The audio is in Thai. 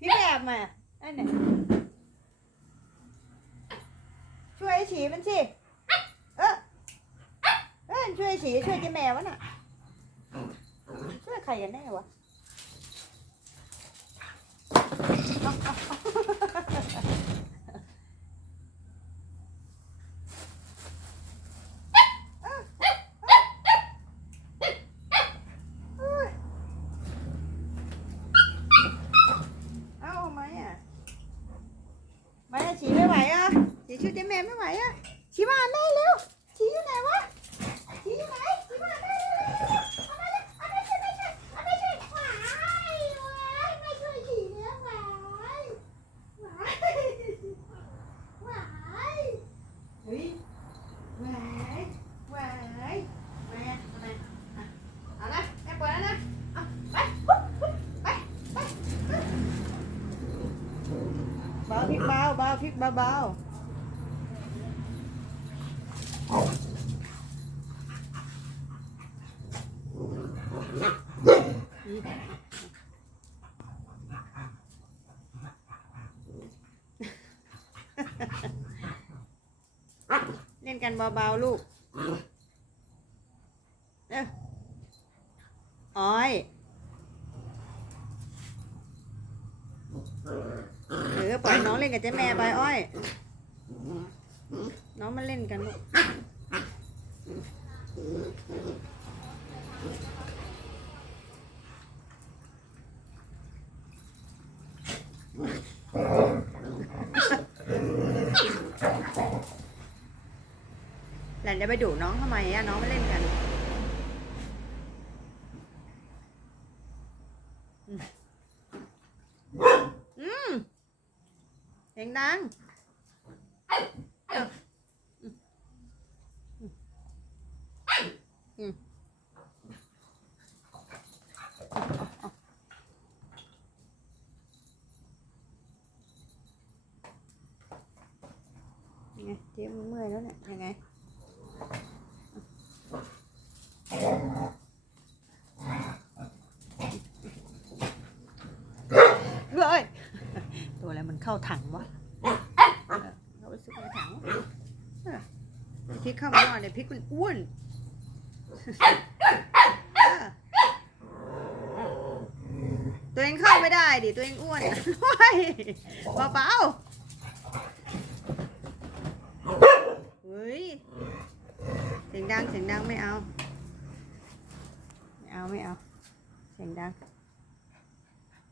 พี่แบบมาอันไหนช่วยฉีมันสิเออเออช่วยฉีช่วยเจ๊แมววะน่ะช่วยใครกันแน่วะ เอาไหมอะไม่อะฉีไม่ไหวอะ แมวไม่ไหวอะฉีมาแม่เร็วฉีอยู่ไหนวะฉีอยู่ไหนฉีมาแม่เร็วเอามาเลยเอาไปช่วยไปช่วยเอาไปช่วยหวายหวายไม่ช่วยฉีเนี่ยหวายหวายหวายเฮ้ยหวายหวายมาทำไมอะเอาละแม่ปล่อยแล้วนะเอาไปไปไปเบาพริกเบาเบาพริกเบาเบา เล่นกันเบาๆลูก เอออ้อย เออปล่อยน้องเล่นกับเจ๊แม่ไปอ้อย น้องมาเล่นกันลูก หลานจะไปดุน้องทำไมอะน้องมาเล่นกัน อืมเสียงดังยังไงเจ๊มันเมื่อยแล้วเนี่ยยังไงเฮ้ยตัว อะไรมันเข้าถังวะเออเข้าไปซุกในถังพริกเข้ามาหน่อเนี่ยพริกมันอ้วนตัวเองเข้าไม่ได้ดิตัวเองอ้วนอะเฮ้ยเบาๆเฮ้ยเสียงดังเสียงดังไม่เอา ไม่เอาไม่เอาเสียงดัง